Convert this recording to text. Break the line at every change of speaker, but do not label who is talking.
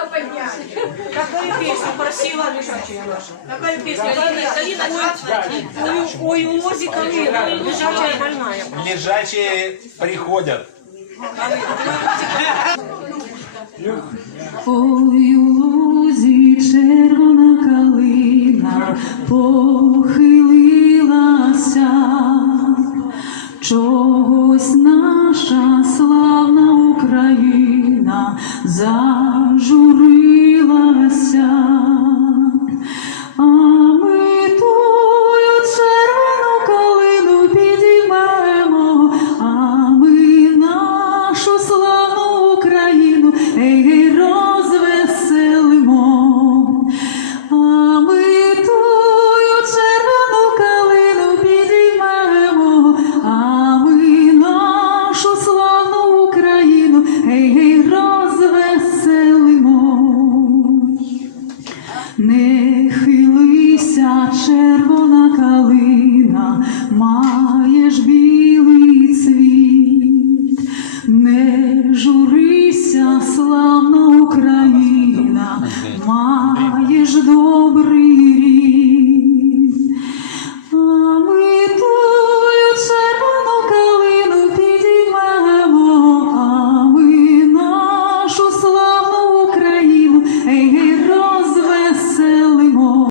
Какая
песня просила лежачая ваша. Такая песня. Ой, у Лозика мира. Лежачая больная.
Лежачие приходят.
Ой, у лузі червона калина похилилася, чогось наша славна Україна. за Ей, розвеселимо, а ми тую червону калину підіймемо, а ми нашу славну Україну, ей, розвеселимо, не хилися червона калина. славна Україна, маєш добрий.